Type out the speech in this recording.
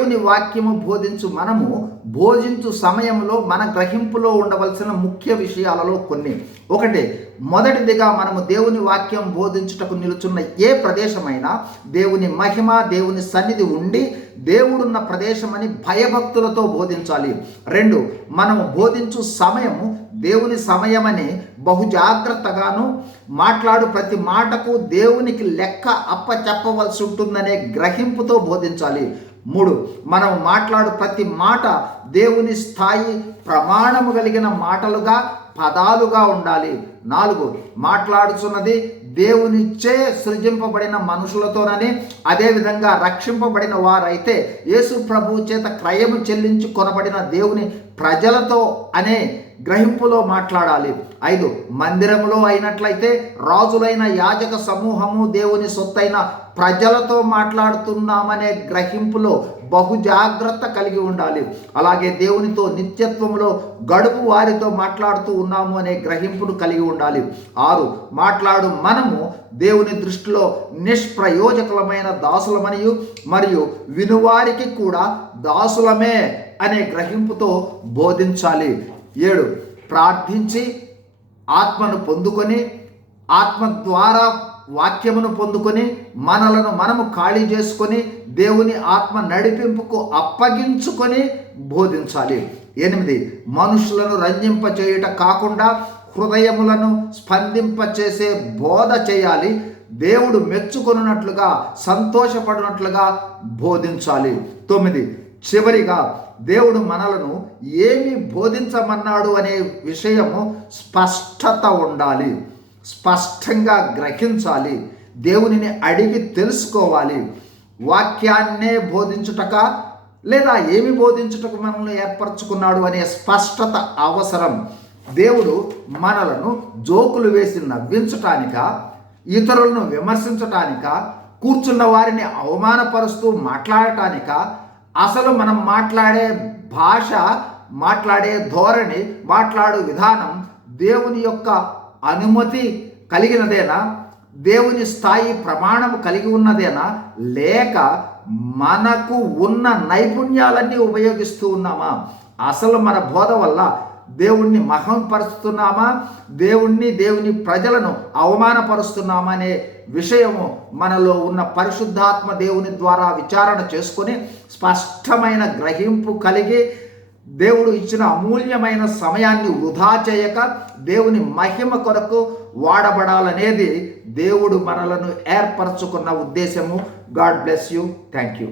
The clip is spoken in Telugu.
దేవుని వాక్యము బోధించు మనము బోధించు సమయంలో మన గ్రహింపులో ఉండవలసిన ముఖ్య విషయాలలో కొన్ని. ఒకటి మొదటిదిగా మనము దేవుని వాక్యం బోధించుటకు నిలుచున్న ఏ ప్రదేశమైనా దేవుని మహిమ దేవుని సన్నిధి ఉండి దేవుడున్న ప్రదేశమని భయభక్తులతో బోధించాలి. రెండు మనము బోధించు సమయము దేవుని సమయమని బహుజాగ్రత్తగాను మాట్లాడు ప్రతి మాటకు దేవునికి లెక్క అప్ప చెప్పవలసి ఉంటుందనే గ్రహింపుతో బోధించాలి. మూడు. మనం మాట్లాడు ప్రతి మాట దేవుని స్థాయి ప్రమాణము కలిగిన మాటలుగా పదాలుగా ఉండాలి. నాలుగు. మాట్లాడుచున్నది దేవునిచ్చే సృజింపబడిన మనుషులతోనని అదేవిధంగా రక్షింపబడిన వారైతే యేసు ప్రభు చేత క్రయము చెల్లించి కొనబడిన దేవుని ప్రజలతో అనే గ్రహింపులో మాట్లాడాలి. ఐదు మందిరములో అయినట్లయితే రాజులైన యాజక సమూహము దేవుని సొత్తైన ప్రజలతో మాట్లాడుతున్నామనే గ్రహింపులో బహు జాగ్రత్త కలిగి ఉండాలి. అలాగే దేవునితో నిత్యత్వంలో గడుపు వారితో మాట్లాడుతూ ఉన్నాము అనే గ్రహింపును కలిగి ఉండాలి. ఆరు మాట్లాడు మనము దేవుని దృష్టిలో నిష్ప్రయోజకులమైన దాసులమనియు మరియు వినువారికి కూడా దాసులమే అనే గ్రహింపుతో బోధించాలి. ఏడు ప్రార్థించి ఆత్మను పొందుకొని ఆత్మ ద్వారా వాక్యమును పొందుకొని మనలను మనము ఖాళీ చేసుకొని దేవుని ఆత్మ నడిపింపుకు అప్పగించుకొని బోధించాలి. ఎనిమిది మనుషులను రంజింపచేయుట కాకుండా హృదయములను స్పందింపచేసే బోధ చేయాలి. దేవుడు మెచ్చుకొనున్నట్లుగా సంతోషపడినట్లుగా బోధించాలి. తొమ్మిది చివరిగా దేవుడు మనలను ఏమి బోధించమన్నాడు అనే విషయము స్పష్టత ఉండాలి. స్పష్టంగా గ్రహించాలి. దేవునిని అడిగి తెలుసుకోవాలి. వాక్యాన్నే బోధించుటక లేదా ఏమి బోధించుటకు మనల్ని ఏర్పరచుకున్నాడు అనే స్పష్టత అవసరం. దేవుడు మనలను జోకులు వేసి నవ్వించటానిక ఇతరులను విమర్శించటానిక కూర్చున్న వారిని అవమానపరుస్తూ మాట్లాడటానిక అసలు మనం మాట్లాడే భాష మాట్లాడే ధోరణి మాట్లాడు విధానం దేవుని యొక్క అనుమతి కలిగినదేనా? దేవుని స్థాయి ప్రమాణం కలిగి ఉన్నదేనా? లేక మనకు ఉన్న నైపుణ్యాలన్నీ ఉపయోగిస్తూ ఉన్నామా? అసలు మన బోధ వల్ల దేవుణ్ణి మహంపరుస్తున్నామా దేవుణ్ణి దేవుని ప్రజలను అవమానపరుస్తున్నామా అనే విషయము మనలో ఉన్న పరిశుద్ధాత్మ దేవుని ద్వారా విచారణ చేసుకొని స్పష్టమైన గ్రహింపు కలిగి దేవుడు ఇచ్చిన అమూల్యమైన సమయాన్ని వృధా చేయక దేవుని మహిమ కొరకు వాడబడాలనేది దేవుడు మనలను ఏర్పరచుకున్న ఉద్దేశము. God bless you. Thank you